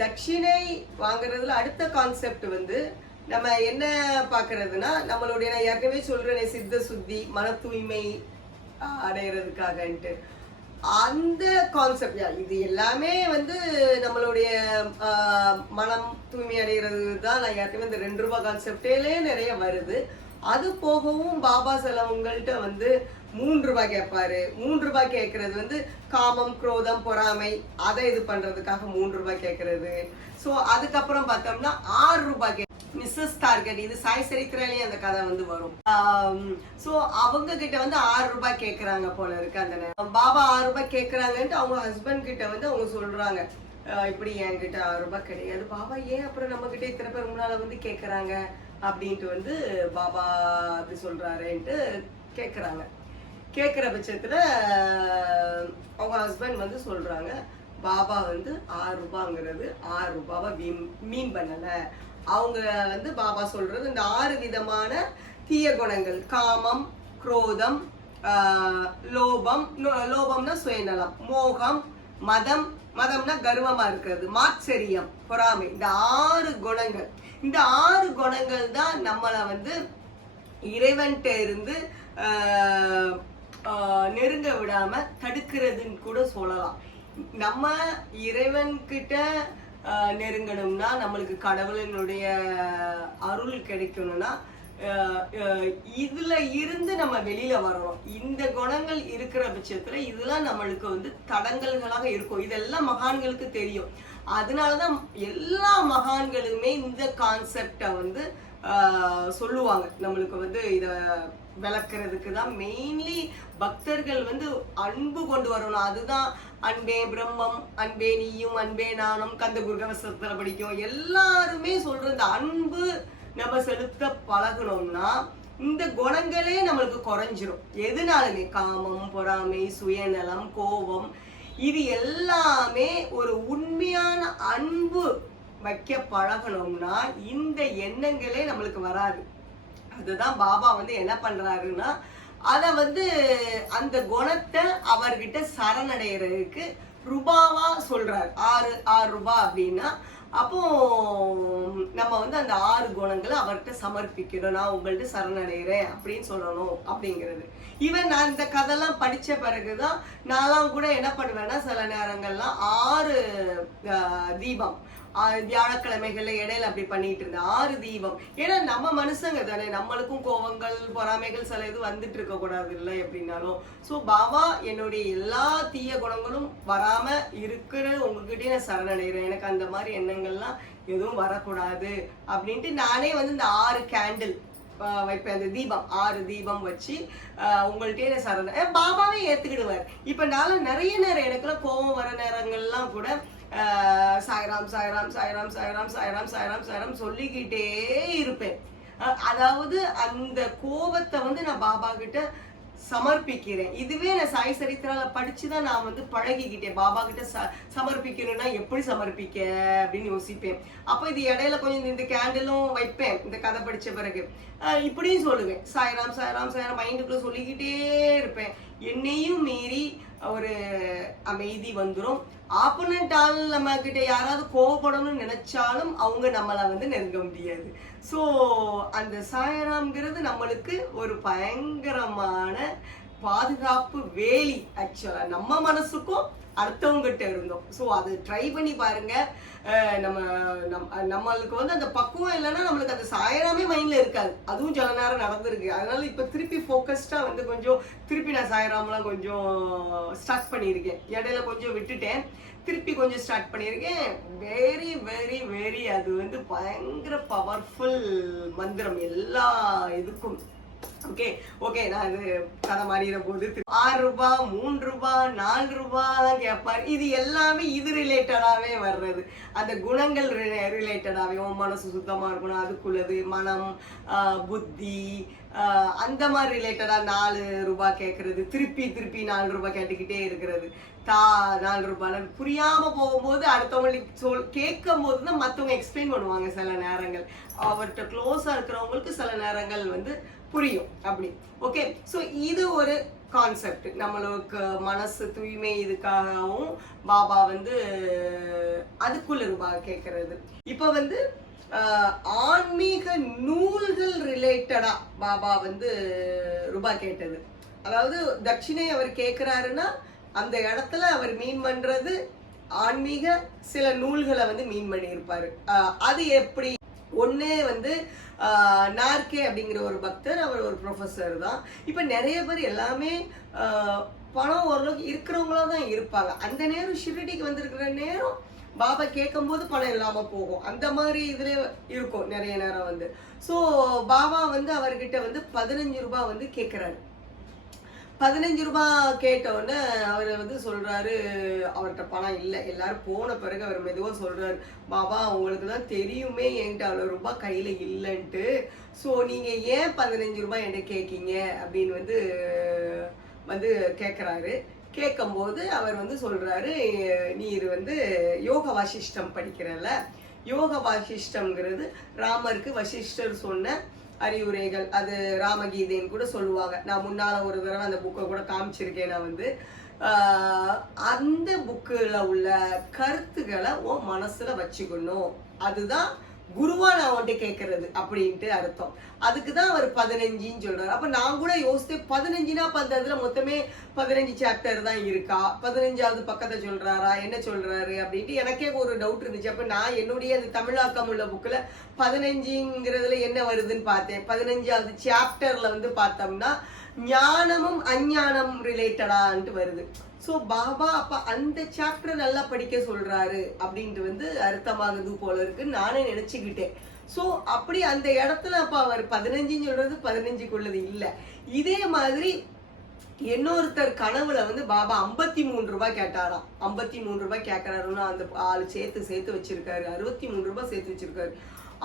தட்சிணை வாங்குறதுல அடுத்த கான்செப்ட் வந்து நம்ம என்ன பார்க்கறதுனா நம்மளுடைய நான் ஏற்கனவே சொல்றேன் சித்த சுத்தி மன தூய்மை அடையிறதுக்காகன்ட்டு. அந்த கான்செப்ட் இது எல்லாமே வந்து நம்மளுடைய மனம் தூய்மை அடைகிறது தான் நான் ஏற்கனவே இந்த ரெண்டு ரூபாய் கான்செப்டேலே நிறைய வருது. அது போகவும் பாபா சிலவங்கள்ட்ட வந்து மூன்று ரூபாய் கேட்பாரு மூன்று ரூபாய் கேட்கறது வந்து காமம் குரோதம் பொறாமை அதை இது பண்றதுக்காக மூன்று ரூபாய் கேட்கறது ஸோ அதுக்கப்புறம் பார்த்தோம்னா ஆறு ரூபாய் கே மிஸ்ஸஸ் டார்கெட் இது சாய் சரித்திராலேயே அந்த கதை வந்து வரும். ஸோ அவங்க கிட்ட வந்து ஆறு ரூபாய் கேட்குறாங்க போல இருக்கு அந்த நேரம். பாபா ஆறு ரூபாய் கேட்குறாங்கன்ட்டு அவங்க ஹஸ்பண்ட் கிட்ட வந்து அவங்க சொல்றாங்க. இப்படி என்கிட்ட ஆறு ரூபாய் கிடையாது. பாபா ஏன் அப்புறம் நம்ம கிட்ட இத்தனை பேர் முன்னால வந்து கேட்குறாங்க அப்படின்ட்டு வந்து பாபா அப்படி சொல்றாருன்ட்டு கேட்குறாங்க கேட்குற பட்சத்தில் அவங்க ஹஸ்பண்ட் வந்து சொல்றாங்க பாபா வந்து ஆறு ரூபாங்கிறது ஆறு ரூபாவை மீன் மீன் பண்ணலை. அவங்க வந்து பாபா சொல்றது இந்த ஆறு விதமான தீய குணங்கள் காமம் குரோதம் லோபம் லோபம்னா சுயநலம் மோகம் மதம் மதம்னா கர்வமா இருக்கிறது மாச்சரியம் பொறாமை இந்த ஆறு குணங்கள். இந்த ஆறு குணங்கள் தான் நம்மளை வந்து இறைவன்கிட்ட இருந்து நெருங்க விடாம தடுக்கிறதுன்னு கூட சொல்லலாம். நம்ம இறைவன்கிட்ட நெருங்கணும்னா நம்மளுக்கு கடவுளினுடைய அருள் கிடைக்கணும்னா இதுல இருந்து நம்ம வெளியில வரணும் இந்த குணங்கள் இருக்கிற பட்சத்துல இதெல்லாம் நம்மளுக்கு வந்து தடங்கல்களாக இருக்கும். இதெல்லாம் மகான்களுக்கு தெரியும். அதனாலதான் எல்லா மகான்களுமே இந்த கான்செப்டை வந்து சொல்லுவாங்க. நம்மளுக்கு வந்து இதை விளக்குறதுக்கு தான் மெயின்லி பக்தர்கள் வந்து அன்பு கொண்டு வரணும். அதுதான் அன்பே பிரம்மம் அன்பே நீயும் அன்பே நானும் கந்த குருகவசத்துல படிக்கும். எல்லாருமே சொல்ற இந்த அன்பு நம்ம செலுத்த பழகணும்னா இந்த குணங்களே நம்மளுக்கு குறைஞ்சிரும். எதுனாலுமே காமம் பொறாமை சுயநலம் கோபம் இது எல்லாமே ஒரு உண்மையான அன்பு வைக்க பழகணும்னா இந்த எண்ணங்களே நம்மளுக்கு வராது. அதுதான் பாபா வந்து என்ன பண்றாருன்னா அத வந்து அந்த குணத்தை அவர்கிட்ட சரணடைகிறதுக்கு ரூபாவா சொல்றாரு. ஆறு ஆறு ரூபாய் அப்படின்னா அப்போ நம்ம வந்து அந்த ஆறு குணங்களை அவர்கிட்ட சமர்ப்பிக்கணும். நான் உங்கள்கிட்ட சரணடைகிறேன் அப்படின்னு சொல்லணும் அப்படிங்கிறது. ஈவன் நான் இந்த கதைலாம் படித்த பிறகுதான் நான்லாம் கூட என்ன பண்ணுவேன்னா சில நேரங்கள்லாம் ஆறு தீபம். வியாழக்கிழமைகள்ல இடையில அப்படி பண்ணிட்டு இருந்தேன் ஆறு தீபம். ஏன்னா நம்ம மனுஷங்க தானே. நம்மளுக்கும் கோபங்கள் பொறாமைகள் சில இது வந்துட்டு இருக்க கூடாது இல்லை எப்படின்னாலும். ஸோ பாபா என்னுடைய எல்லா தீய குணங்களும் வராம இருக்கிற உங்ககிட்டயே நான் சரணடைகிறேன். எனக்கு அந்த மாதிரி எண்ணங்கள்லாம் எதுவும் வரக்கூடாது. அப்படின்ட்டு நானே வந்து இந்த ஆறு கேண்டில் வைப்பேன். அந்த தீபம் ஆறு தீபம் வச்சு உங்கள்கிட்டயே நான் சரண பாபாவே ஏத்துக்கிடுவார். இப்ப நானும் நிறைய நேரம் எனக்குலாம் கோபம் வர நேரங்கள்லாம் கூட சாய்ராம் சாய்ராம் சாய்ராம் சாய்ராம் சாய்ராம் சாய்ராம் சாய்ராம் சொல்லிக்கிட்டே இருப்பேன். அதாவது அந்த கோபத்தை வந்து நான் பாபா கிட்ட சமர்ப்பிக்கிறேன். இதுவே நான் சாய் சரித்திரால படிச்சுதான் நான் வந்து பழகிக்கிட்டேன். பாபா கிட்ட ச சமர்ப்பிக்கணும்னா எப்படி சமர்ப்பிக்க அப்படின்னு யோசிப்பேன். அப்போ இது இடையில கொஞ்சம் இந்த கேண்டிலும் வைப்பேன் இந்த கதை படிச்ச பிறகு. இப்படியும் சொல்லுவேன். சாய்ராம் சாய்ராம் சாய்ராம் மைண்டுக்குள்ள சொல்லிக்கிட்டே இருப்பேன். என்னையும் மீறி ஒரு அமைதி வந்துடும் ஆப்போனண்ட் ஆள் நம்ம கிட்ட யாராவது கோவப்படணும்னு நினைச்சாலும் அவங்க நம்மளை வந்து நெருங்க முடியாது. ஸோ அந்த சாயராம்ங்கிறது நம்மளுக்கு ஒரு பயங்கரமான பாதுகாப்பு வேலி ஆக்சுவலாக நம்ம மனசுக்கும் அடுத்தவங்ககிட்ட இருந்தோம். ஸோ அது ட்ரை பண்ணி பாருங்க. நம்ம நம் நம்மளுக்கு வந்து அந்த பக்குவம் இல்லைன்னா நம்மளுக்கு அந்த சாயராமே மைண்டில் இருக்காது. அதுவும் சில நேரம் நடந்திருக்கு. அதனால இப்போ திருப்பி ஃபோக்கஸ்டாக வந்து கொஞ்சம் திருப்பி நான் சாயராம்லாம் கொஞ்சம் ஸ்டார்ட் பண்ணியிருக்கேன். இடையில கொஞ்சம் விட்டுட்டேன். திருப்பி கொஞ்சம் ஸ்டார்ட் பண்ணியிருக்கேன். வெரி வெரி வெரி அது வந்து பயங்கர பவர்ஃபுல் மந்திரம். எல்லா இதுக்கும். ஓகே ஓகே நான் அது கதை மாறிற போது ஆறு ரூபாய் மூன்று ரூபாய் நாலு ரூபாலாம் கேட்பார். இது எல்லாமே இது ரிலேட்டடாவே வர்றது. அந்த குணங்கள் ரிலேட்டடாகவே உன் மனசு சுத்தமா இருக்கணும் அதுக்குள்ளது மனம் ஆஹ், புத்தி ஆஹ், அந்த மாதிரி ரிலேட்டடா நாலு ரூபாய் கேட்கறது. திருப்பி திருப்பி நாலு ரூபாய் கேட்டுக்கிட்டே இருக்கிறது. தா நாலு ரூபாய் புரியாம போகும்போது அடுத்தவங்களுக்கு சொல் கேட்கும் போது தான் மற்றவங்க எக்ஸ்பிளைன் பண்ணுவாங்க சில நேரங்கள். அவர்கிட்ட க்ளோஸாக இருக்கிறவங்களுக்கு சில நேரங்கள் வந்து புரியும் அப்படி. ஓகே ஸோ இது ஒரு கான்செப்ட் நம்மளுக்கு மனசு தூய்மை இதுக்காகவும் பாபா வந்து அதுக்குள்ள ரூபா கேட்கறது இப்போ வந்து ஆஹ், ஆன்மீக நூல்கள் ரிலேட்டடா பாபா வந்து ரூபா கேட்டது. அதாவது தட்சிணை அவர் கேட்கிறாருன்னா அந்த இடத்துல அவர் மீன் பண்றது ஆன்மீக சில நூல்களை வந்து மீன் பண்ணியிருப்பாரு. அது எப்படி? ஒண்ணே வந்து நார்கே அப்படிங்கிற ஒரு பக்தர் அவர் ஒரு ப்ரொஃபஸர் தான். இப்போ நிறைய பேர் எல்லாமே பணம் ஓரளவுக்கு இருக்கிறவங்களா தான் இருப்பாங்க. அந்த நேரம் ஷிரடிக்கு வந்திருக்கிற நேரம் பாபா கேட்கும்போது பணம் இல்லாமல் போகும். அந்த மாதிரி இதுல இருக்கும் நிறைய நேரம் வந்து. ஸோ பாபா வந்து அவர்கிட்ட வந்து பதினஞ்சு ரூபாய் வந்து கேட்குறாரு பதினஞ்சு ரூபாய் கேட்டவுடனே அவர் வந்து சொல்கிறாரு அவர்கிட்ட பணம் இல்லை. எல்லாரும் போன பிறகு அவர் மெதுவாக சொல்கிறாரு பாபா உங்களுக்கு தான் தெரியுமே என்கிட்ட அவ்வளோ ரூபாய் கையில் இல்லைன்ட்டு. ஸோ நீங்கள் ஏன் பதினஞ்சு ரூபாய் என்கிட்ட கேட்கீங்க அப்படின்னு வந்து வந்து கேட்குறாரு கேட்கும்போது அவர் வந்து சொல்றாரு நீர் வந்து யோக வாசிஷ்டம் படிக்கிறல்ல. யோக வாசிஷ்டம்ங்கிறது ராமருக்கு வசிஷ்டர் சொன்ன அறிவுரைகள் அது ராமகீதைன்னு கூட சொல்லுவாங்க. நான் முன்னால ஒரு தடவை அந்த புக்கை கூட காமிச்சிருக்கேன் நான் வந்து. அந்த புக்கில் உள்ள கருத்துக்களை உன் மனசுல வச்சுக்கணும். அதுதான் குருவா நான் உன்கிட்ட கேட்கறது அப்படின்ட்டு அர்த்தம். அதுக்கு தான் அவர் பதினஞ்சுன்னு சொல்றாரு. அப்ப நான் கூட யோசித்தேன் பதினஞ்சுனா அப்ப அந்த இதுல மொத்தமே பதினஞ்சு சாப்டர் தான் இருக்கா? பதினஞ்சாவது பக்கத்தை சொல்றாரா? என்ன சொல்றாரு? அப்படின்ட்டு எனக்கே ஒரு டவுட் இருந்துச்சு. அப்ப நான் என்னுடைய அந்த தமிழாக்கம் உள்ள புக்கில் பதினஞ்சுங்கிறதுல என்ன வருதுன்னு பார்த்தேன். பதினஞ்சாவது சாப்டர்ல வந்து பார்த்தோம்னா ஞானமும் அஞ்ஞானம் ரிலேட்டடான்ட்டு வருது. ஸோ பாபா அப்போ அந்த சாப்டர் நல்லா படிக்க சொல்றாரு அப்படின்ட்டு வந்து அர்த்தமாகுது போல இருக்குன்னு நானே நினச்சிக்கிட்டேன். ஸோ அப்படி அந்த இடத்துல அப்போ அவர் பதினஞ்சுன்னு சொல்றது பதினஞ்சுக்குள்ளது இல்லை. இதே மாதிரி இன்னொருத்தர் கனவுல வந்து பாபா ஐம்பத்தி மூணு ரூபாய் கேட்டாராம். ஐம்பத்தி மூணு ரூபாய் கேட்கறாருன்னா அந்த ஆள் சேர்த்து சேர்த்து வச்சிருக்காரு. அறுபத்தி மூணு ரூபாய் சேர்த்து வச்சிருக்காரு.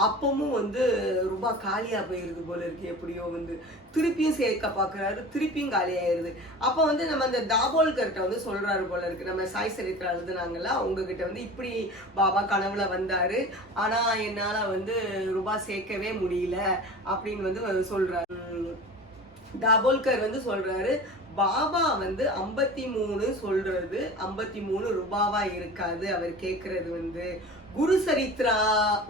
அப்பமும் வந்து ரூபாய் காலியா போயிருது போல இருக்கு. எப்படியோ வந்து திருப்பியும் சேர்க்க பாக்குறாரு திருப்பியும் காலியாயிருது அப்போ வந்து நம்ம அந்த தாபோல்கர்கிட்ட வந்து சொல்றாரு போல இருக்கு. நம்ம சாய் சரித்திரம் எழுதுனாங்கல்ல அவங்க கிட்ட வந்து இப்படி பாபா கனவுல வந்தாரு. ஆனா என்னால வந்து ரூபாய் சேர்க்கவே முடியல அப்படின்னு வந்து சொல்றாரு. உம் தாபோல்கர் வந்து சொல்றாரு பாபா வந்து ஐம்பத்தி மூணு சொல்றது ஐம்பத்தி மூணு ரூபாவா இருக்காது அவர் கேட்கறது வந்து. குரு சரித்ரா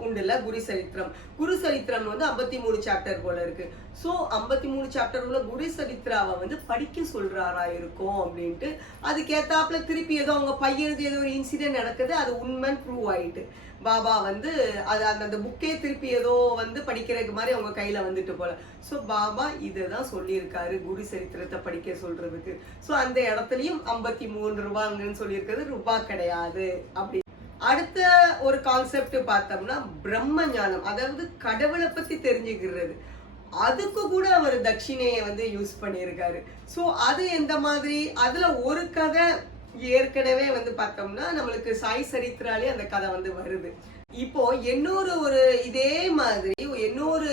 உண்டுல குரு சரித்திரம். குரு சரித்திரம் வந்து ஐம்பத்தி மூணு சாப்டர் போல இருக்கு. ஸோ ஐம்பத்தி மூணு சாப்டர் உள்ள குரு சரித்ராவை வந்து படிக்க சொல்றாரா இருக்கும் அப்படின்ட்டு அதுக்கேத்தாப்புல திருப்பி ஏதோ அவங்க பையனுக்கு ஏதோ ஒரு இன்சிடென்ட் நடக்குது அது உண்மைன்னு ப்ரூவ் ஆயிட்டு. பாபா வந்து அது அந்த அந்த புக்கே திருப்பி ஏதோ வந்து படிக்கிறதுக்கு மாதிரி அவங்க கையில் வந்துட்டு போல. ஸோ பாபா இதை தான் சொல்லியிருக்காரு குரு சரித்திரத்தை படிக்க சொல்றதுக்கு. ஸோ அந்த இடத்துலையும் ஐம்பத்தி மூணு ரூபாங்கன்னு சொல்லியிருக்கிறது ரூபாய் கிடையாது அப்படி. அடுத்த ஒரு கான்செப்ட் பார்த்தோம்னா பிரம்ம ஞானம். அதாவது கடவுளை பற்றி தெரிஞ்சுக்கிறது. அதுக்கு கூட அவர் தட்சிணையை வந்து யூஸ் பண்ணியிருக்காரு. ஸோ அது எந்த மாதிரி? அதில் ஒரு கதை ஏற்கனவே வந்து பார்த்தோம்னா நம்மளுக்கு சாய் சரித்திராலே அந்த கதை வந்து வருது. இப்போ இன்னொரு ஒரு இதே மாதிரி இன்னொரு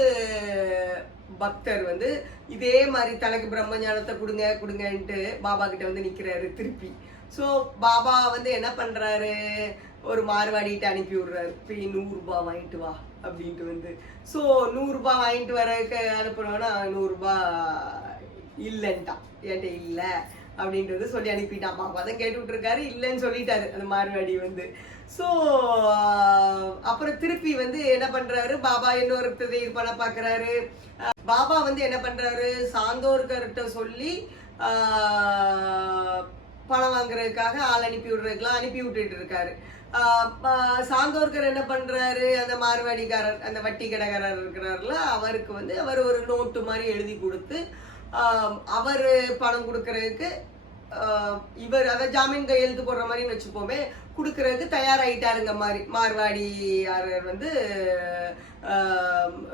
பக்தர் வந்து இதே மாதிரி தனக்கு பிரம்ம ஞானத்தை கொடுங்க கொடுங்கன்ட்டு பாபா கிட்ட வந்து நிக்கிறாரு திருப்பி. ஸோ பாபா வந்து என்ன பண்றாரு? ஒரு மார்வாடிட்டு அனுப்பி விடுறாரு. போய் நூறுபா வாங்கிட்டு வா அப்படின்ட்டு வந்து. ஸோ நூறுரூபா வாங்கிட்டு வரக்கு அனுப்புறோன்னா நூறுரூபா இல்லைன்ட்டான். என்கிட்ட இல்லை. அப்படின்றது சொல்லி அனுப்பிட்டான். பாப்பா தான் கேட்டு இருக்காரு இல்லைன்னு சொல்லிட்டாரு அந்த மார்வாடி வந்து. ஸோ அப்புறம் திருப்பி வந்து என்ன பண்றாரு? பாபா இன்னொருத்ததை இது பண்ண பாக்குறாரு பாபா வந்து என்ன பண்றாரு? சாந்தோர்கர்கிட்ட சொல்லி ஆஹ், பணம் வாங்குறதுக்காக ஆள் அனுப்பி விடுறதுக்கெல்லாம் அனுப்பி விட்டுட்டு இருக்காரு. ஆஹ் சாந்தோர்கர் என்ன பண்றாரு? அந்த மார்வாடிக்காரர் அந்த வட்டி கடைக்காரர் இருக்கிறாருல அவருக்கு வந்து அவர் ஒரு நோட்டு மாதிரி எழுதி கொடுத்து அவர் பணம் கொடுக்கறதுக்கு இவர் அதாவது ஜாமீன் கையெழுத்து போடுற மாதிரின்னு வச்சுப்போமே கொடுக்கறதுக்கு தயாராகிட்டாருங்க மாதிரி மார்வாடியாரர் வந்து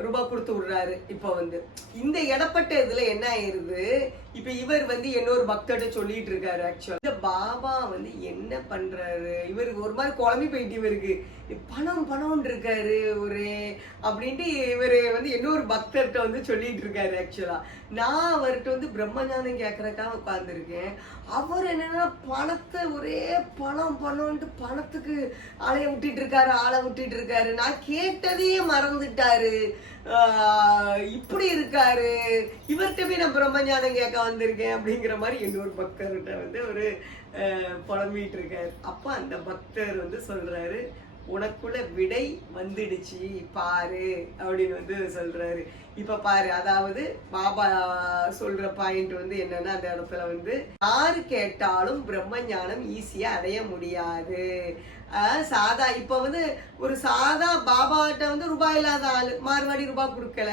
ரூபாய் கொடுத்து விடுறாரு. இப்போ வந்து இந்த இடப்பட்ட இதுல என்ன ஆயிருது? இப்ப இவர் வந்து இன்னொரு பக்தர்கிட்ட சொல்லிட்டு இருக்காரு ஆக்சுவலா இந்த பாபா வந்து என்ன பண்றாரு? இவருக்கு ஒரு மாதிரி குழம்பி போயிட்டு இவருக்கு. பணம் பணம்னு இருக்காரு ஒரு அப்படின்ட்டு இவர் வந்து இன்னொரு பக்தர்கிட்ட வந்து சொல்லிட்டு இருக்காரு ஆக்சுவலா நான் அவர்கிட்ட வந்து பிரம்மஞானம் கேட்கறதுக்காக உட்காந்துருக்கேன் அவர் என்னன்னா பணத்தை ஒரே பணம் பணம்ன்ட்டு பணத்துக்கு ஆளைய விட்டுட்டு இருக்காரு ஆளை விட்டுட்டு இருக்காரு. நான் கேட்டதையே மறந்து ஆஹ் இப்படி இருக்காரு. இவர்கிட்ட போய் நான் பிரம்மஞானம் கேட்க வந்திருக்கேன் அப்படிங்கிற மாதிரி இன்னொரு பக்தர்கிட்ட வந்து ஒரு ஆஹ் புலம்பிட்டு இருக்காரு. அப்போ அந்த பக்தர் வந்து சொல்றாரு உனக்குள்ள விடை வந்துடுச்சு பாரு அப்படின்னு வந்து சொல்றாரு. இப்ப பாரு அதாவது பாபா சொல்ற பாயிண்ட் வந்து என்னன்னா அந்த இடத்துல வந்து யாரு கேட்டாலும் பிரம்ம ஞானம் ஈஸியா அடைய முடியாது. சாதா. இப்போ வந்து ஒரு சாதா பாபாட்ட வந்து ரூபாய் இல்லாத ஆள். மார்வாடி ரூபாய் கொடுக்கல.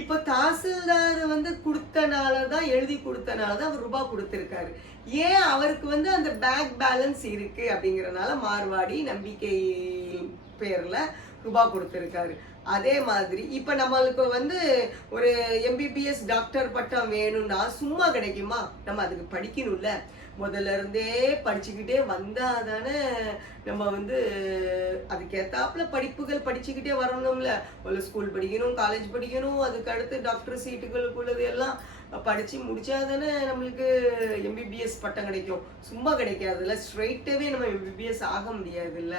இப்போ தாசில்தார் வந்து கொடுத்தனால தான் எழுதி கொடுத்தனால தான் அவர் ரூபாய் கொடுத்துருக்காரு. ஏன் அவருக்கு வந்து அந்த பேங்க் பேலன்ஸ் இருக்கு அப்படிங்கறனால மார்வாடி நம்பிக்கை பேரில் ரூபாய் கொடுத்துருக்காரு. அதே மாதிரி இப்ப நம்மளுக்கு வந்து ஒரு எம்பிபிஎஸ் டாக்டர் பட்டம் வேணும்னா சும்மா கிடைக்குமா? நம்ம அதுக்கு படிக்கணும்ல. முதல்ல இருந்தே படிச்சுக்கிட்டே வந்தா தானே நம்ம வந்து அதுக்கேற்றாப்புல படிப்புகள் படிச்சுக்கிட்டே வரணும்ல. ஒரு ஸ்கூல் படிக்கணும் காலேஜ் படிக்கணும் அதுக்கு அடுத்து டாக்டர் சீட்டுகளுக்குள்ளது எல்லாம் படித்து முடித்தா தானே நம்மளுக்கு எம்பிபிஎஸ் பட்டம் கிடைக்கும். சும்மா கிடைக்காதுல்ல. ஸ்ட்ரைட்டாவே நம்ம எம்பிபிஎஸ் ஆக முடியாதுல்ல.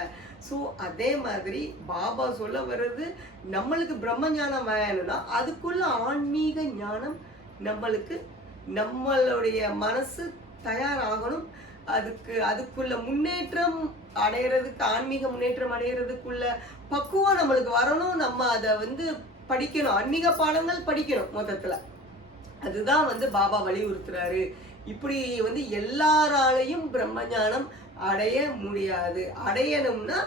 ஸோ அதே மாதிரி பாபா சொல்ல வர்றது நம்மளுக்கு பிரம்ம ஞானம் வேணும்னா அதுக்குள்ள ஆன்மீக ஞானம் நம்மளுக்கு நம்மளுடைய மனசு தயாராகணும். அதுக்கு அதுக்குள்ள முன்னேற்றம் அடையிறதுக்கு ஆன்மீக முன்னேற்றம் அடையிறதுக்குள்ள பக்குவம் நம்மளுக்கு வரணும். நம்ம அதை வந்து படிக்கணும். ஆன்மீக பாடங்கள் படிக்கணும் மொத்தத்தில். அதுதான் வந்து பாபா வலியுறுத்துறாரு. இப்படி வந்து எல்லாராலையும் பிரம்ம ஞானம் அடைய முடியாது. அடையணும்னா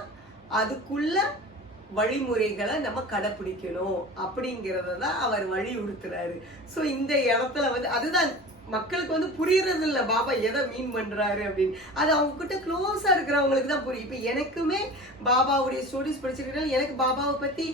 அதுக்குள்ள வழிமுறைகளை நம்ம கடைப்பிடிக்கணும். அப்படிங்கிறத தான் அவர் வலியுறுத்துறாரு. ஸோ இந்த இடத்துல வந்து அதுதான் மக்களுக்கு வந்து புரியறது இல்ல பாபா எதை மீன் பண்றாரு? அப்படின்னு. அது அவங்க கிட்ட க்ளோஸா இருக்கிறவங்களுக்கு தான் புரியும். இப்போ எனக்குமே பாபாவுடைய ஸ்டோரிஸ் படிச்சிருக்கிறனால எனக்கு பாபாவை பத்தி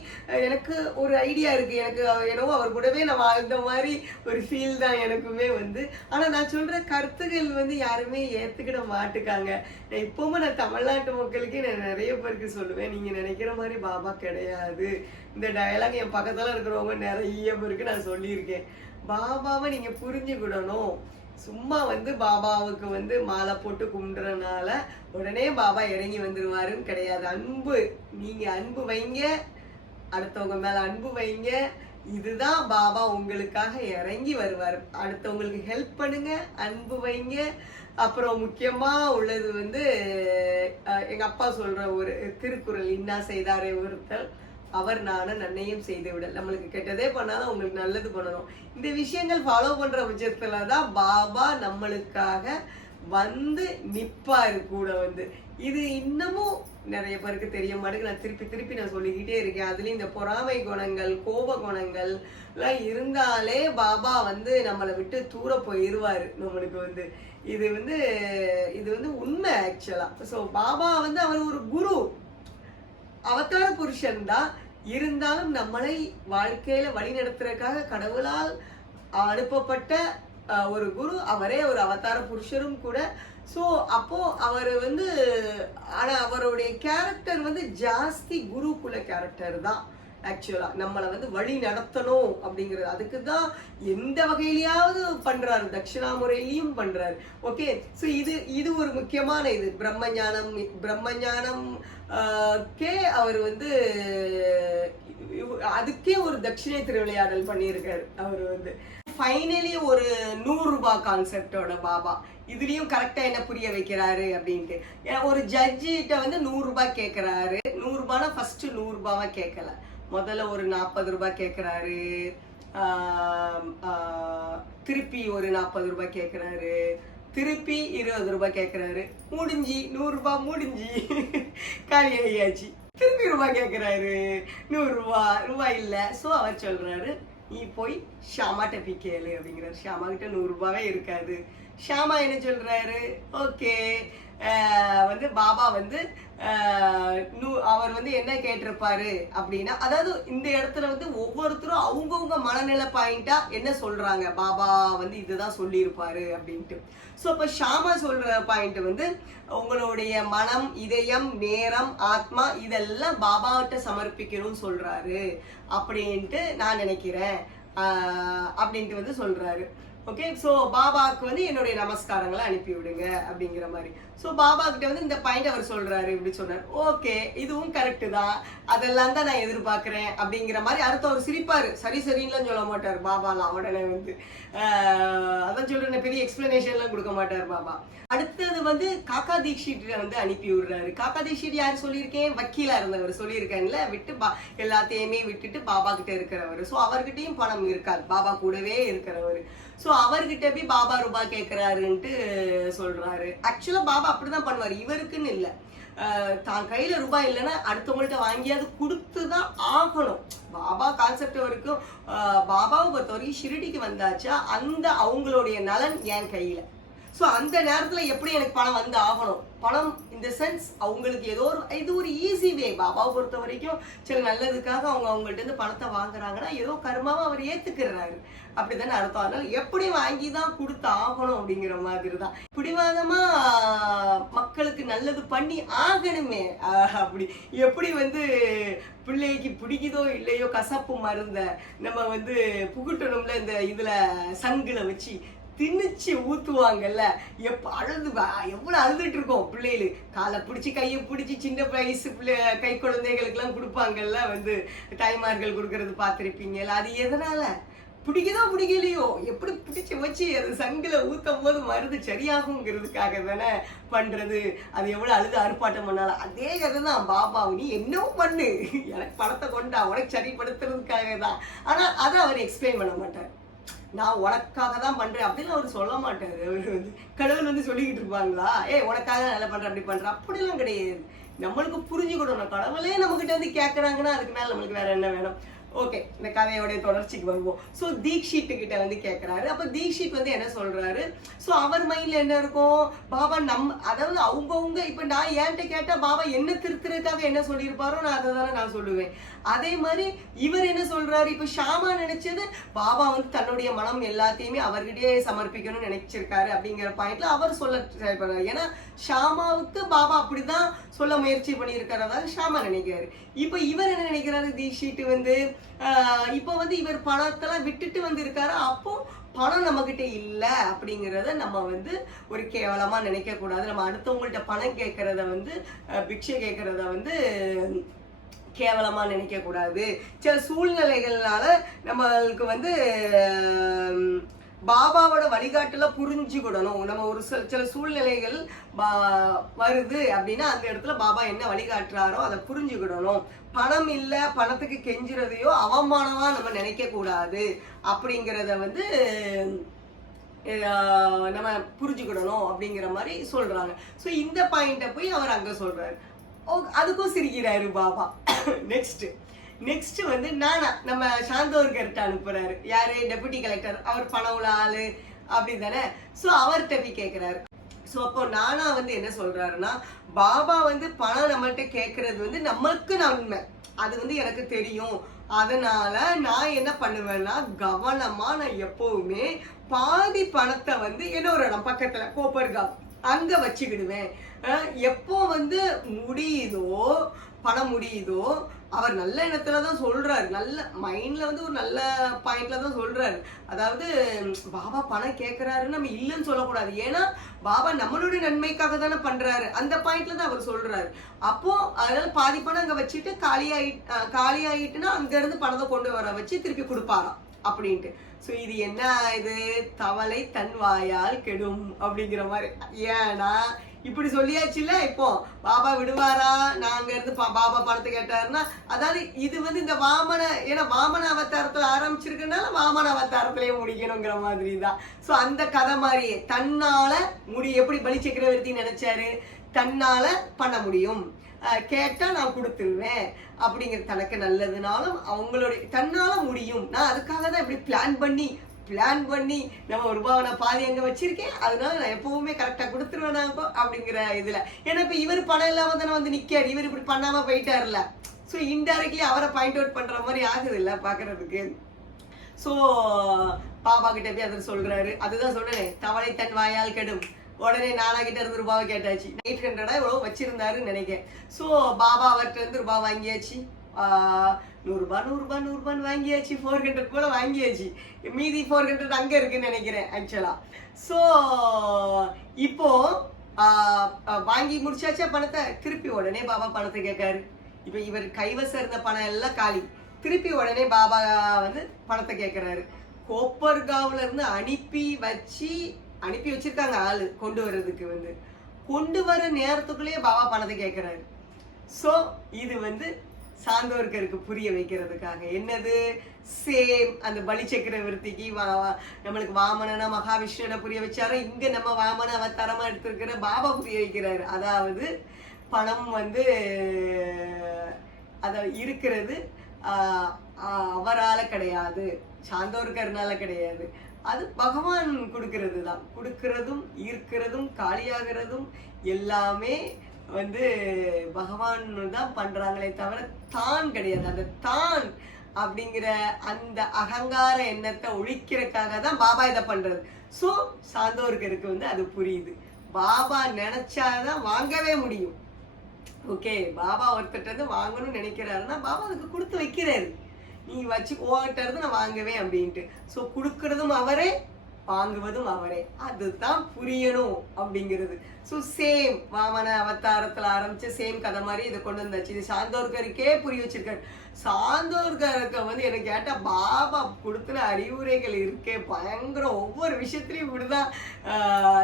எனக்கு ஒரு ஐடியா இருக்கு. எனக்கு என்னவோ அவர் கூடவே நான் வாழ்ந்த மாதிரி ஒரு ஃபீல் தான் எனக்குமே வந்து. ஆனா நான் சொல்ற கருத்துகள் வந்து யாருமே ஏத்துக்கிட மாட்டுக்காங்க. நான் நான் தமிழ்நாட்டு மக்களுக்கே நான் நிறைய பேருக்கு சொல்லுவேன். நீங்க நினைக்கிற மாதிரி பாபா கிடையாது. இந்த டயலாக் என் பக்கத்துல இருக்கிறவங்க நிறைய பேருக்கு நான் சொல்லியிருக்கேன். பாபாவை நீங்க புரிஞ்சுக்கிடணும். சும்மா வந்து பாபாவுக்கு வந்து மாலை போட்டு கும்பிடுறனால உடனே பாபா இறங்கி வந்துருவாருன்னு கிடையாது. அன்பு. நீங்க அன்பு வைங்க. அடுத்தவங்க மேல அன்பு வைங்க. இதுதான் பாபா உங்களுக்காக இறங்கி வருவார். அடுத்தவங்களுக்கு ஹெல்ப் பண்ணுங்க அன்பு வைங்க. அப்புறம் முக்கியமா உள்ளது வந்து எங்க அப்பா சொல்ற ஒரு திருக்குறள் இன்னா செய்தாரே ஒருத்தல் அவர் நானும் நன்னையும் செய்து விடல். நம்மளுக்கு கெட்டதே பண்ணாலும் உங்களுக்கு நல்லது பண்ணணும். இந்த விஷயங்கள் ஃபாலோ பண்ற பட்சத்துல தான் பாபா நம்மளுக்காக வந்து நிப்பாரு கூட வந்து. இது இன்னமும் நிறைய பேருக்கு தெரிய மாட்டேங்குது நான் திருப்பி திருப்பி நான் சொல்லிக்கிட்டே இருக்கேன். அதுலேயும் இந்த பொறாமை குணங்கள் கோப குணங்கள் எல்லாம் இருந்தாலே பாபா வந்து நம்மளை விட்டு தூர போயிடுவார் நம்மளுக்கு வந்து. இது வந்து இது வந்து உண்மை ஆக்சுவலாக ஸோ பாபா வந்து அவர் ஒரு குரு. அவதார புருஷன் தான். இருந்தாலும் நம்மளை வாழ்க்கையில வழி நடத்துறதுக்காக கடவுளால் அனுப்பப்பட்ட ஒரு குரு அவரே ஒரு அவதார புருஷரும் கூட. ஸோ அப்போ அவர் வந்து ஆனா அவருடைய கேரக்டர் வந்து ஜாஸ்தி குருக்குல கேரக்டர் தான் ஆக்சுவலா நம்மளை வந்து வழி நடத்தணும் அப்படிங்கிறது. அதுக்கு தான் எந்த வகையிலையாவது பண்றாரு. தட்சிணாமுறையிலையும் பண்றாரு. ஓகே ஸோ இது இது ஒரு முக்கியமான இது. பிரம்மஞானம் பிரம்மஞானம் ஆஹ், கே அவர் வந்து அதுக்கே ஒரு தட்சிணை திருவிளையாடல் பண்ணியிருக்காரு அவர் வந்து. ஃபைனலி ஒரு நூறுரூபா கான்செப்டோட பாபா. இதுலேயும் கரெக்டாக என்ன புரிய வைக்கிறாரு அப்படின்ட்டு. ஒரு ஜட்ஜிட்ட வந்து நூறுரூபா கேட்குறாரு நூறுரூபானா ஃபஸ்ட்டு நூறுரூபாவாக கேட்கல முதல்ல ஒரு நாற்பது ரூபாய் கேட்குறாரு திருப்பி ஒரு நாற்பது ரூபாய் கேட்குறாரு திருப்பி இருபது ரூபாய் கேட்குறாரு முடிஞ்சி நூறுரூபா முடிஞ்சு முடிஞ்சி. காலி ஆகியாச்சு திருப்பி ரூபாய் கேட்குறாரு நூறுரூவா ரூபாய் இல்லை. ஸோ அவர் சொல்கிறாரு நீ போய் ஷாமாட்ட போய் கேளு அப்படிங்கிறாரு. ஷாமா கிட்ட நூறுரூபாவே இருக்காது. ஷாமா என்ன சொல்றாரு? ஓகே. வந்து பாபா வந்து நூ- அவர் வந்து என்ன கேட்டிருப்பாரு அப்படின்னா அதாவது இந்த இடத்துல வந்து ஒவ்வொருத்தரும் அவங்கவுங்க மனநிலை பாயிண்டா என்ன சொல்றாங்க? பாபா வந்து இதுதான் சொல்லியிருப்பாரு அப்படின்ட்டு. ஸோ இப்போ ஷாமா சொல்ற பாயிண்ட் வந்து உங்களுடைய மனம் இதயம் நேரம் ஆத்மா இதெல்லாம் பாபாவிட்ட சமர்ப்பிக்கணும்னு சொல்றாரு அப்படின்ட்டு நான் நினைக்கிறேன். அப்படின்ட்டு வந்து சொல்றாரு. ஓகே ஸோ பாபாவுக்கு வந்து என்னுடைய நமஸ்காரங்களை அனுப்பி விடுங்க அப்படிங்கிற மாதிரி. ஸோ பாபா கிட்ட வந்து இந்த பாயிண்ட் அவர் சொல்றாரு இப்படி சொன்னார். ஓகே இதுவும் கரெக்டு தான். அதெல்லாம் தான் நான் எதிர்பார்க்குறேன் அப்படிங்கிற மாதிரி அடுத்து அவர் சிரிப்பாரு. சரி சரின்னு சொல்ல மாட்டார் பாபாலாம் உடனே வந்து. அதான் சொல்றேன் பெரிய எக்ஸ்பிளனேஷன்லாம் கொடுக்க மாட்டார் பாபா. அடுத்தது வந்து காக்கா தீக்ஷிட் வந்து அனுப்பி விடுறாரு. காக்கா தீக்ஷிட் யார் சொல்லியிருக்கேன்? வக்கீலா இருந்தவர் சொல்லியிருக்கேன்ல விட்டு பா எல்லாத்தையுமே விட்டுட்டு பாபா கிட்ட இருக்கிறவர். ஸோ அவர்கிட்டயும் பணம் இருக்காது. பாபா கூடவே இருக்கிறவர். ஸோ அவர்கிட்ட போய் பாபா ரூபா கேட்குறாருன்ட்டு சொல்றாரு. ஆக்சுவலா பாபா அப்படிதான் பண்ணுவார். இவருக்குன்னு இல்லை. தான் கையில ரூபாய் இல்லைன்னா அடுத்தவங்கள்ட்ட வாங்கியாவது கொடுத்து தான் ஆகணும். பாபா கான்செப்ட் வரைக்கும் பாபாவை பாபாவை பொறுத்தவரைக்கும் ஷிரடிக்கு வந்தாச்சா அந்த அவங்களுடைய நலன் என் கையில. ஸோ அந்த நேரத்தில் எப்படி எனக்கு பணம் வந்து ஆகணும்? பணம் இந்த சென்ஸ் அவங்களுக்கு ஏதோ ஒரு இது ஒரு ஈஸி வே பாபாவை பொறுத்த வரைக்கும் சில நல்லதுக்காக அவங்க அவங்கள்ட்ட இருந்து பணத்தை வாங்குறாங்கன்னா ஏதோ கர்மாவை அவர் ஏத்துக்கிறாரு. அப்படிதானே அர்த்தம். அதனால எப்படி வாங்கி தான் கொடுத்து ஆகணும் அப்படிங்கிற மாதிரி தான் பிடிவாதமா மக்களுக்கு நல்லது பண்ணி ஆகணுமே. அப்படி. எப்படி வந்து பிள்ளைக்கு பிடிக்குதோ இல்லையோ கசப்பு மருந்த நம்ம வந்து புகுட்டணும்ல இந்த இதுல சங்குல வச்சு திணிச்சு ஊத்துவாங்கல்ல. எப்ப அழுது எவ்வளவு அழுதுட்டு இருக்கோம் பிள்ளைகளு. காலை பிடிச்சி கையை பிடிச்சி சின்ன வயசு பிள்ளை கை குழந்தைகளுக்கெல்லாம் கொடுப்பாங்கல்ல வந்து. தாய்மார்கள் கொடுக்கறது பார்த்துருப்பீங்கல்ல. அது எதனால? பிடிக்குதோ பிடிக்கலையோ எப்படி பிடிச்சி வச்சு அது சங்கில ஊத்தும் போது மருந்து சரியாகுங்கிறதுக்காக தானே பண்றது. அது எவ்வளவு அழுது ஆர்ப்பாட்டம் பண்ணாலும். அதே கதை தான் பாபா நீ என்னவும் பண்ணு. எனக்கு பணத்தை கொண்டா உனக்கு சரிப்படுத்துறதுக்காக தான். ஆனா அதை அவர் எக்ஸ்பிளைன் பண்ண மாட்டார். நான் உனக்காக தான் பண்றேன். அப்படின்னு அவர் சொல்ல மாட்டார். அவர் வந்து கடவுள் வந்து சொல்லிக்கிட்டு இருப்பாங்களா? ஏ உனக்காக தான் நல்லா பண்றேன் அப்படி பண்றேன் அப்படிலாம் கிடையாது. நம்மளுக்கு புரிஞ்சுக்கிடணும் கடவுளே நம்மகிட்ட வந்து கேட்கறாங்கன்னா அதுக்கு மேல நம்மளுக்கு வேற என்ன வேணும்? ஓகே இந்த கதையோடைய தொடர்ச்சிக்கு வருவோம். ஸோ தீக்ஷித் கிட்ட வந்து கேட்குறாரு அப்போ தீக்ஷித் வந்து என்ன சொல்றாரு? ஸோ அவர் மைண்ட்ல என்ன இருக்கும்? பாபா நம் அதாவது அவங்கவுங்க இப்போ நான் ஏன்ட்ட கேட்டால் பாபா என்ன திருத்துறதுக்காக என்ன சொல்லியிருப்பாரோ நான் அதை தானே நான் சொல்லுவேன். அதே மாதிரி இவர் என்ன சொல்றாரு? இப்போ ஷாமா நினைச்சது பாபா வந்து தன்னுடைய மனம் எல்லாத்தையுமே அவர்கிட்டயே சமர்ப்பிக்கணும்னு நினைச்சிருக்காரு அப்படிங்கிற பாயிண்ட்ல அவர் சொல்ல ட்ரை ஏன்னா ஷாமாவுக்கு பாபா அப்படிதான் சொல்ல முயற்சி பண்ணியிருக்கிறதா ஷாமா நினைக்கிறாரு. இப்போ இவர் என்ன நினைக்கிறாரு தீஷிட்டு வந்து இப்போ வந்து இவர் பணத்தெல்லாம் விட்டுட்டு வந்து இருக்காரு அப்போ பணம் நம்மக்கிட்ட இல்லை அப்படிங்கிறத நம்ம வந்து ஒரு கேவலமாக நினைக்கக்கூடாது. நம்ம அடுத்தவங்கள்ட்ட பணம் கேட்கறத வந்து பிக்ஷை கேட்கறத வந்து கேவலமாக நினைக்கக்கூடாது. சில சூழ்நிலைகள்னால நம்மளுக்கு வந்து பாபாவோட வழிகாட்டுல புரிஞ்சுக்கிடணும் நம்ம ஒரு சில சில சூழ்நிலைகள் பா- வருது அப்படின்னா அந்த இடத்துல பாபா என்ன வழிகாட்டுறாரோ அதை புரிஞ்சுக்கிடணும் பணம் இல்லை பணத்துக்கு கெஞ்சுறதையோ அவமானமா நம்ம நினைக்க கூடாது அப்படிங்கிறத வந்து நம்ம புரிஞ்சுக்கிடணும் அப்படிங்கிற மாதிரி சொல்றாங்க. ஸோ இந்த பாயிண்ட்டை போய் அவர் அங்க சொல்றாரு. ஓ அதுக்கும் சிரிக்கிறாரு பாபா. நெக்ஸ்ட் நெக்ஸ்ட் வந்து நானா நம்ம சாந்தோர்கர்ட்ட அனுப்புறாரு. யாரு? டெபுட்டி கலெக்டர் அவர் பணம் உள்ள ஆளு அப்படி தானே ஸோ அவர்கிட்ட போய் கேட்குறாரு ஸோ அப்போ நானா வந்து என்ன சொல்றாருன்னா பாபா வந்து பணம் நம்மள்கிட்ட கேட்கறது வந்து நமக்கு நன்மை அது வந்து எனக்கு தெரியும். அதனால நான் என்ன பண்ணுவேன்னா கவனமா நான் எப்பவுமே பாதி பணத்தை வந்து என்னோட இடம் பக்கத்துல கோப்பர்கா அங்க வச்சுக்கிடுவேன். எப்போ வந்து முடியுதோ பணம் முடியுதோ அவர் நல்ல இடத்துல தான் சொல்றாரு. நல்ல மைண்ட்ல வந்து ஒரு நல்ல பாயிண்ட்ல தான் சொல்றாரு. அதாவது பாபா பணம் கேட்கறாருன்னு நம்ம இல்லைன்னு சொல்லக்கூடாது. ஏன்னா பாபா நம்மளுடைய நன்மைக்காக தானே பண்றாரு. அந்த பாயிண்ட்ல தான் அவர் சொல்றாரு. அப்போ அதனால பாதி பணம் அங்க வச்சுட்டு காலியாயி காலியாயிட்டுன்னா அங்க இருந்து பணத்தை கொண்டு வர வச்சு திருப்பி கொடுப்பாராம் அப்படின்ட்டு. ஸோ இது என்ன இது தவளை தன் வாயால் கெடும் அப்படிங்கிற மாதிரி. ஏன்னா இப்படி சொல்லியாச்சுல்ல இப்போ பாபா விடுவாரா? நாங்க இருந்து பா- பாபா படத்தை கேட்டாருன்னா அதாவது இது வந்து இந்த வாமன ஏன்னா வாமன அவதாரத்துல ஆரம்பிச்சிருக்கனால வாமன அவதாரத்திலேயே முடிக்கணுங்கிற மாதிரி தான் ஸோ அந்த கதை மாதிரியே தன்னால முடி எப்படி பலி சக்கரவர்த்தி நினைச்சாரு? தன்னால பண்ண முடியும். கேட்டா நான் கொடுத்துருவேன். அப்படிங்கிற தனக்கு நல்லதுனாலும் அவங்களுடைய தன்னால முடியும். நான் அதுக்காக தான் இப்படி பிளான் பண்ணி பிளான் பண்ணி நம்ம ஒரு ரூபாவை நான் பாதி அங்கே வச்சிருக்கேன்? அதனால நான் எப்பவுமே கரெக்டா கொடுத்துருவேன் இப்போ அப்படிங்கிற இதுல. ஏன்னா இப்ப இவர் பணம் இல்லாம தானே வந்து நிக்காரு. இவர் இப்படி பண்ணாம போயிட்டாருல ஸோ இன்டைரக்ட்லி அவரை பாயிண்ட் அவுட் பண்ற மாதிரி ஆகுது இல்ல பாக்குறதுக்கு. ஸோ பாப்பா கிட்ட போய் அதை சொல்றாரு. அதுதான் சொன்னேனே தவளை தன் வாயால் கெடும். உடனே நானா கிட்ட இருந்து ரூபாவை கேட்டாச்சு. எயிட் ஹண்ட்ரடா எவ்வளோ வச்சிருந்தாருன்னு நினைக்கிறேன். ஸோ பாபா அவர்கிட்ட இருந்து ரூபா வாங்கியாச்சு. நூறுரூபா நூறுரூபா நூறுரூபான்னு வாங்கியாச்சு. ஃபோர் ஹண்ட்ரட் கூட வாங்கியாச்சு. மீதி ஃபோர் ஹண்ட்ரட் அங்கே இருக்குன்னு நினைக்கிறேன் ஆக்சுவலாக ஸோ இப்போ வாங்கி முடிச்சாச்சா பணத்தை? திருப்பி உடனே பாபா பணத்தை கேட்காரு. இப்போ இவர் கைவசம் இருந்த பணம் எல்லாம் காலி. திருப்பி உடனே பாபா வந்து பணத்தை கேட்குறாரு. கோப்பர்காவில் இருந்து அனுப்பி வச்சு அனுப்பி வச்சிருக்காங்க ஆள் கொண்டு வர்றதுக்கு வந்து. கொண்டு வர நேரத்துக்குள்ளேயே பாபா பணத்தை கேட்குறாரு. ஸோ இது வந்து சாந்தோர்கருக்கு புரிய வைக்கிறதுக்காக. என்னது? சேம் அந்த பலி சக்கரவர்த்திக்கு வா வா- நம்மளுக்கு வாமனனா மகாவிஷ்ணுன புரிய வச்சாரோ? இங்க நம்ம வாமன அவதாரமா எடுத்திருக்கிற பாபா புரிய வைக்கிறாரு. அதாவது பணம் வந்து அத இருக்கிறது அவரால் அவரால கிடையாது. சாந்தோர்கர்னால கிடையாது. அது பகவான் கொடுக்கறது தான் கொடுக்கறதும் ஈர்க்கிறதும் காலியாகிறதும் எல்லாமே வந்து பகவான் தான் பண்றாங்களே தவிர தான் கிடையாது. அந்த தான் அப்படிங்கிற அந்த அகங்கார எண்ணத்தை ஒழிக்கிறதுக்காக தான் பாபா இதை பண்றது. ஸோ சாந்தோர்களுக்கு வந்து அது புரியுது. பாபா நினைச்சாதான் வாங்கவே முடியும். ஓகே பாபா ஒருத்தர்ட்ட இருந்து வாங்கணும்னு நினைக்கிறாருன்னா பாபா அதுக்கு கொடுத்து வைக்கிறாரு. நீ வச்சு ஓகிட்ட இருந்து நான் வாங்குவேன் அப்படின்ட்டு. ஸோ கொடுக்கறதும் அவரே வாங்குவதும் அவரே. அதுதான் புரியணும் அப்படிங்கிறது. ஸோ சேம் வாமன அவதாரத்தில் ஆரம்பிச்ச சேம் கதை மாதிரி இதை கொண்டு வந்தாச்சு. இது சாந்தோர்கருக்கே புரிய வச்சிருக்காரு. சாந்தோர்கருக்கு வந்து எனக்கு கேட்டால் பாபா கொடுத்துன அறிவுரைகள் இருக்கே. பயங்கர ஒவ்வொரு விஷயத்துலையும் இப்படிதான்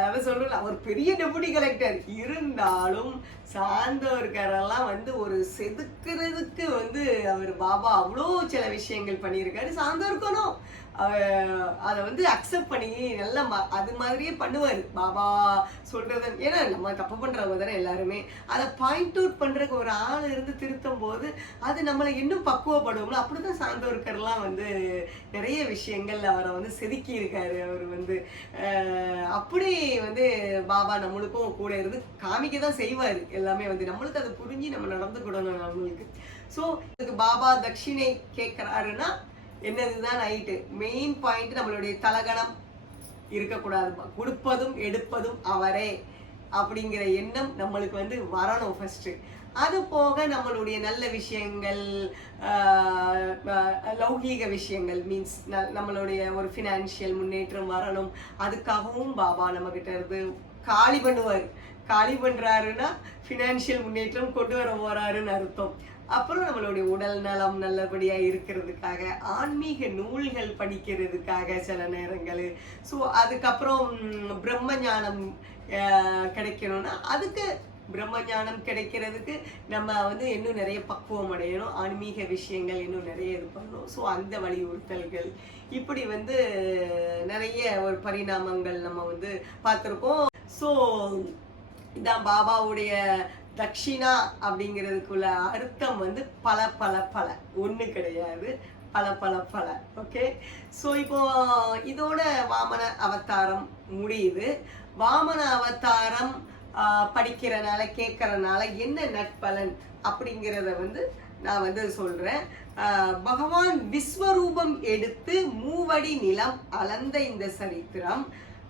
அதை சொல்லல அவர் பெரிய டெபுட்டி கலெக்டர் இருந்தாலும் சாந்தோர்கரெல்லாம் வந்து ஒரு செதுக்கிறதுக்கு வந்து அவர் பாபா அவ்வளோ சில விஷயங்கள் பண்ணியிருக்காரு. சாந்தோர்கனும் அதை வந்து அக்செப்ட் பண்ணி நல்லா அது மாதிரியே பண்ணுவார். பாபா சொல்றது ஏன்னா நம்ம தப்பு பண்ணுறவங்க தானே எல்லாருமே. அதை பாயிண்ட் அவுட் பண்ணுறக்கு ஒரு ஆள் இருந்து திருத்தும் போது அது நம்மளை இன்னும் பக்குவப்படுவோம்ல. அப்படிதான் சார்ந்தோர்கர்லாம் வந்து நிறைய விஷயங்கள் அவரை வந்து செதுக்கி இருக்காரு. அவர் வந்து அப்படி வந்து பாபா நம்மளுக்கும் கூட இருந்து காமிக்க தான் செய்வார். எல்லாமே வந்து நம்மளுக்கு அதை புரிஞ்சு நம்ம நடந்துக்கிடணும் நம்மளுக்கு ஸோ இதுக்கு பாபா தட்சிணை கேட்குறாருன்னா என்னதுதான் நைட்டு மெயின் பாயிண்ட் நம்மளுடைய தலகணம் இருக்கக்கூடாது. கொடுப்பதும் எடுப்பதும் அவரே அப்படிங்கிற எண்ணம் நம்மளுக்கு வந்து வரணும் ஃபஸ்ட்டு அது போக நம்மளுடைய நல்ல விஷயங்கள் லௌகீக விஷயங்கள் மீன்ஸ் நம்மளுடைய ஒரு ஃபினான்ஷியல் முன்னேற்றம் வரணும். அதுக்காகவும் பாபா நம்ம கிட்ட இருந்து காலி பண்ணுவார். காலி பண்ணுறாருன்னா ஃபினான்ஷியல் முன்னேற்றம் கொண்டு வர போறாருன்னு அர்த்தம். அப்புறம் நம்மளுடைய உடல் நலம் நல்லபடியா இருக்கிறதுக்காக ஆன்மீக நூல்கள் படிக்கிறதுக்காக சில நேரங்கள். ஸோ அதுக்கப்புறம் பிரம்ம ஞானம் கிடைக்கணும்னா அதுக்கு பிரம்ம ஞானம் கிடைக்கிறதுக்கு நம்ம வந்து இன்னும் நிறைய பக்குவம் அடையணும். ஆன்மீக விஷயங்கள் இன்னும் நிறைய இது பண்ணணும். ஸோ அந்த வலியுறுத்தல்கள். இப்படி வந்து நிறைய ஒரு பரிணாமங்கள் நம்ம வந்து பார்த்துருக்கோம். ஸோ இதான் பாபாவுடைய தக்ஷிணா அப்படிங்கிறதுக்குள்ள அர்த்தம் வந்து பல பல பல. ஒண்ணு கிடையாது. பல பல பல. ஓகே ஸோ இப்போ இதோட வாமன அவதாரம் முடியுது. வாமன அவதாரம் ஆஹ், படிக்கிறனால கேட்கறனால என்ன நட்பலன் அப்படிங்கிறத வந்து நான் வந்து சொல்றேன். பகவான் விஸ்வரூபம் எடுத்து மூவடி நிலம் அளந்த இந்த சரித்திரம்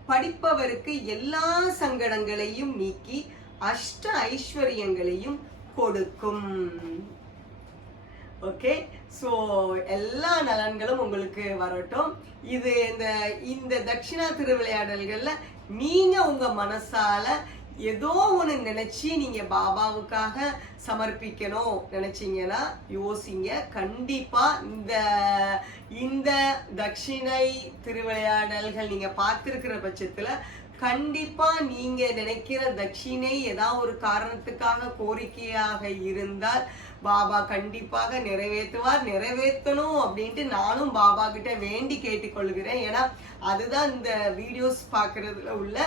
படிப்பவருக்கு எல்லா சங்கடங்களையும் நீக்கி அஷ்ட ஐஸ்வர்யங்களையும் கொடுக்கும். ஓகே ஸோ எல்லா நலன்களும் உங்களுக்கு வரட்டும். இது இந்த இந்த தட்சிணா திருவிளையாடல்கள்ல நீங்க உங்க மனசால ஏதோ ஒன்று நினச்சி நீங்கள் பாபாவுக்காக சமர்ப்பிக்கணும் நினச்சிங்கன்னா யோசிங்க. கண்டிப்பாக இந்த இந்த தட்சிணை திருவிளையாடல்கள் நீங்கள் பார்த்துருக்கிற பட்சத்தில் கண்டிப்பாக நீங்கள் நினைக்கிற தட்சிணை ஏதாவது ஒரு காரணத்துக்காக கோரிக்கையாக இருந்தால் பாபா கண்டிப்பாக நிறைவேற்றுவார் நிறைவேற்றணும் அப்படின்ட்டு நானும் பாபா கிட்ட வேண்டி கேட்டுக்கொள்கிறேன். ஏன்னா அதுதான் இந்த வீடியோஸ் பார்க்குறதுல உள்ள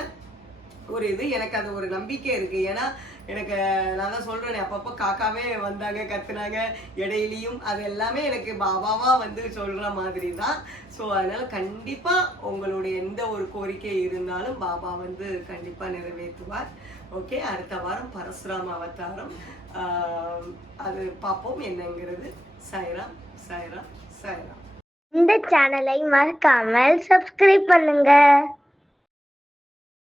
ஒரு இது எனக்கு அது ஒரு நம்பிக்கை இருக்கு. ஏன்னா எனக்கு நான் தான் சொல்றேனே அப்பப்போ காக்காவே வந்தாங்க கத்துனாங்க இடையிலையும் அது எல்லாமே எனக்கு பாபாவா வந்து சொல்ற மாதிரி தான் ஸோ அதனால கண்டிப்பா உங்களுடைய எந்த ஒரு கோரிக்கை இருந்தாலும் பாபா வந்து கண்டிப்பா நிறைவேற்றுவார். ஓகே அடுத்த வாரம் பரசுராம அவதாரம். அது பார்ப்போம் என்னங்கிறது. சாய்ராம் சாய்ராம் சாய்ராம். இந்த சேனலை மறக்காமல் சப்ஸ்கிரைப் பண்ணுங்க.